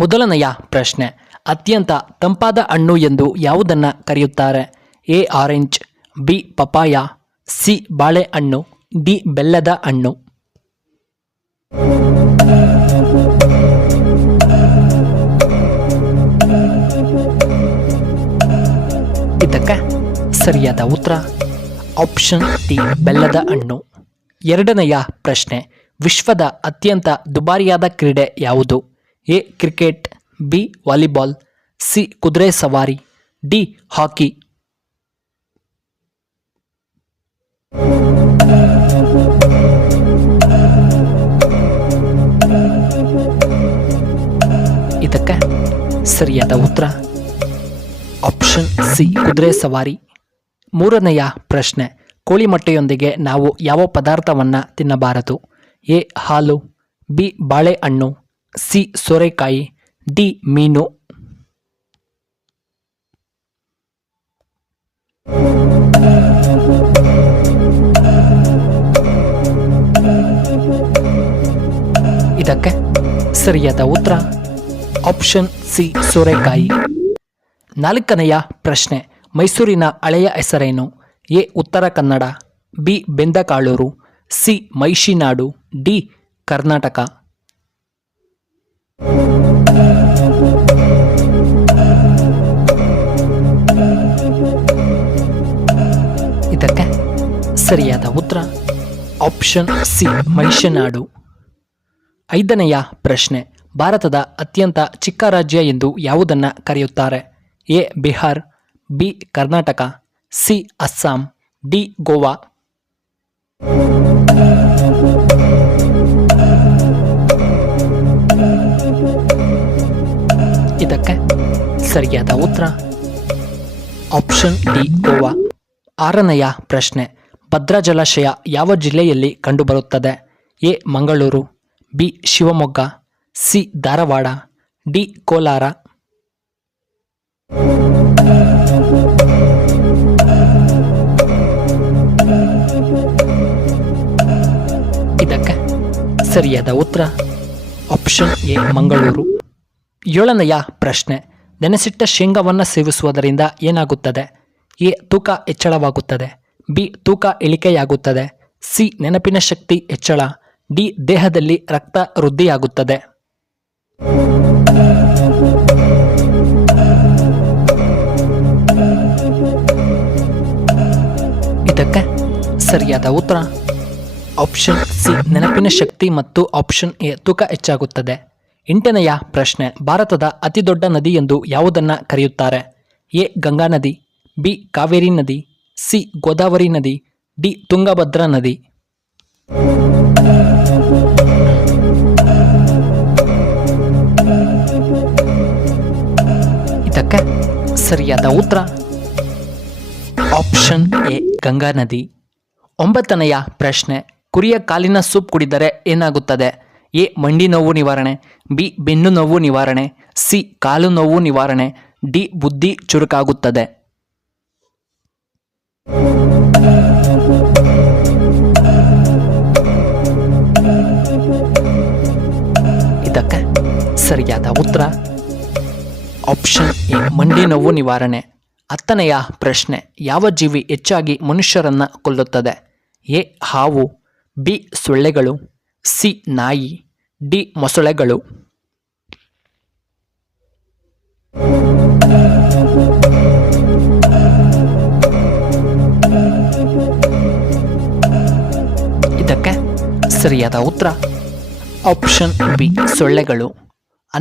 ಮೊದಲನೆಯ ಪ್ರಶ್ನೆ, ಅತ್ಯಂತ ತಂಪಾದ ಹಣ್ಣು ಎಂದು ಯಾವುದನ್ನು ಕರೆಯುತ್ತಾರೆ? A orange, B papaya, C ಬಾಳೆಹಣ್ಣು, ಡಿ ಬೆಲ್ಲದ ಹಣ್ಣು. ಇದಕ್ಕೆ ಸರಿಯಾದ ಉತ್ತರ ಆಪ್ಷನ್ ಡಿ ಬೆಲ್ಲದ ಹಣ್ಣು. ಎರಡನೆಯ ಪ್ರಶ್ನೆ, ವಿಶ್ವದ ಅತ್ಯಂತ ದುಬಾರಿಯಾದ ಕ್ರೀಡೆ ಯಾವುದು? A cricket, B volleyball, C ಕುದುರೆ ಸವಾರಿ, ಡಿ ಹಾಕಿ. ಇದಕ್ಕೆ ಸರಿಯಾದ ಉತ್ತರ ಆಪ್ಷನ್ ಸಿ ಕುದುರೆ ಸವಾರಿ. ಮೂರನೆಯ ಪ್ರಶ್ನೆ, ಕೋಳಿ ಮೊಟ್ಟೆಯೊಂದಿಗೆ ನಾವು ಯಾವ ಪದಾರ್ಥವನ್ನು ತಿನ್ನಬಾರದು? ಎ ಹಾಲು, ಬಿ ಬಾಳೆಹಣ್ಣು, ಸಿ ಸೋರೆಕಾಯಿ, ಡಿ ಮೀನು. ಇದಕ್ಕೆ ಸರಿಯಾದ ಉತ್ತರ ಆಪ್ಷನ್ ಸಿ ಸೋರೆಕಾಯಿ. ನಾಲ್ಕನೆಯ ಪ್ರಶ್ನೆ, ಮೈಸೂರಿನ ಹಳೆಯ ಹೆಸರೇನು? A Uttara Kannada, B Bendakaluru, C Maishinadu, D Karnataka. ಇದಕ್ಕೆ ಸರಿಯಾದ ಉತ್ತರ ಆಪ್ಷನ್ ಸಿ ಮೈಷಿನಾಡು. ಐದನೆಯ ಪ್ರಶ್ನೆ, ಭಾರತದ ಅತ್ಯಂತ ಚಿಕ್ಕ ರಾಜ್ಯ ಎಂದು ಯಾವುದನ್ನು ಕರೆಯುತ್ತಾರೆ? A Bihar, B Karnataka, C Assam, D Goa. ಇದಕ್ಕೆ ಸರಿಯಾದ ಉತ್ತರ ಆಪ್ಷನ್ ಡಿ ಗೋವಾ. ಆರನೆಯ ಪ್ರಶ್ನೆ, ಭದ್ರಾ ಜಲಾಶಯ ಯಾವ ಜಿಲ್ಲೆಯಲ್ಲಿ ಕಂಡುಬರುತ್ತದೆ? A Mangaluru, B Shivamogga, C Dharwad, D Kolar. ಇದಕ್ಕೆ ಸರಿಯಾದ ಉತ್ತರ ಆಪ್ಷನ್ ಎ ಮಂಗಳೂರು. ಏಳನೆಯ ಪ್ರಶ್ನೆ, ನೆನೆಸಿಟ್ಟ ಶೇಂಗಾವನ್ನು ಸೇವಿಸುವುದರಿಂದ ಏನಾಗುತ್ತದೆ? ಎ ತೂಕ ಹೆಚ್ಚಳವಾಗುತ್ತದೆ, ಬಿ ತೂಕ ಇಳಿಕೆಯಾಗುತ್ತದೆ, ಸಿ ನೆನಪಿನ ಶಕ್ತಿ ಹೆಚ್ಚಳ, ಡಿ ದೇಹದಲ್ಲಿ ರಕ್ತ ವೃದ್ಧಿಯಾಗುತ್ತದೆ. ಇದಕ್ಕೆ ಸರಿಯಾದ ಉತ್ತರ ಆಪ್ಷನ್ ಸಿ ನೆನಪಿನ ಶಕ್ತಿ ಮತ್ತು ಆಪ್ಷನ್ ಎ ತೂಕ ಹೆಚ್ಚಾಗುತ್ತದೆ. ಎಂಟನೆಯ ಪ್ರಶ್ನೆ, ಭಾರತದ ಅತಿ ದೊಡ್ಡ ನದಿ ಎಂದು ಯಾವುದನ್ನು ಕರೆಯುತ್ತಾರೆ? ಎ ಗಂಗಾ ನದಿ, ಬಿ ಕಾವೇರಿ ನದಿ, ಸಿ ಗೋದಾವರಿ ನದಿ, ಡಿ ತುಂಗಭದ್ರಾ ನದಿ. ಇದಕ್ಕೆ ಸರಿಯಾದ ಉತ್ತರ ಆಪ್ಷನ್ ಎ ಗಂಗಾ ನದಿ. ಒಂಬತ್ತನೆಯ ಪ್ರಶ್ನೆ, ಕುರಿಯ ಕಾಲಿನ ಸೂಪ್ ಕುಡಿದರೆ ಏನಾಗುತ್ತದೆ? ಎ ಮಂಡಿ ನೋವು ನಿವಾರಣೆ, ಬಿ ಬೆನ್ನು ನೋವು ನಿವಾರಣೆ, ಸಿ ಕಾಲು ನೋವು ನಿವಾರಣೆ, ಡಿ ಬುದ್ಧಿ ಚುರುಕಾಗುತ್ತದೆ. ಇದಕ್ಕೆ ಸರಿಯಾದ ಉತ್ತರ ಆಪ್ಷನ್ ಎ ಮಂಡಿ ನೋವು ನಿವಾರಣೆ. ಹತ್ತನೆಯ ಪ್ರಶ್ನೆ, ಯಾವ ಜೀವಿ ಹೆಚ್ಚಾಗಿ ಮನುಷ್ಯರನ್ನು ಕೊಲ್ಲುತ್ತದೆ? ಎ ಹಾವು, ಬಿ ಸೊಳ್ಳೆಗಳು, ಸಿ ನಾಯಿ, ಡಿ ಮೊಸಳೆಗಳು. ಇದಕ್ಕೆ ಸರಿಯಾದ ಉತ್ತರ ಆಪ್ಷನ್ ಬಿ ಸೊಳ್ಳೆಗಳು.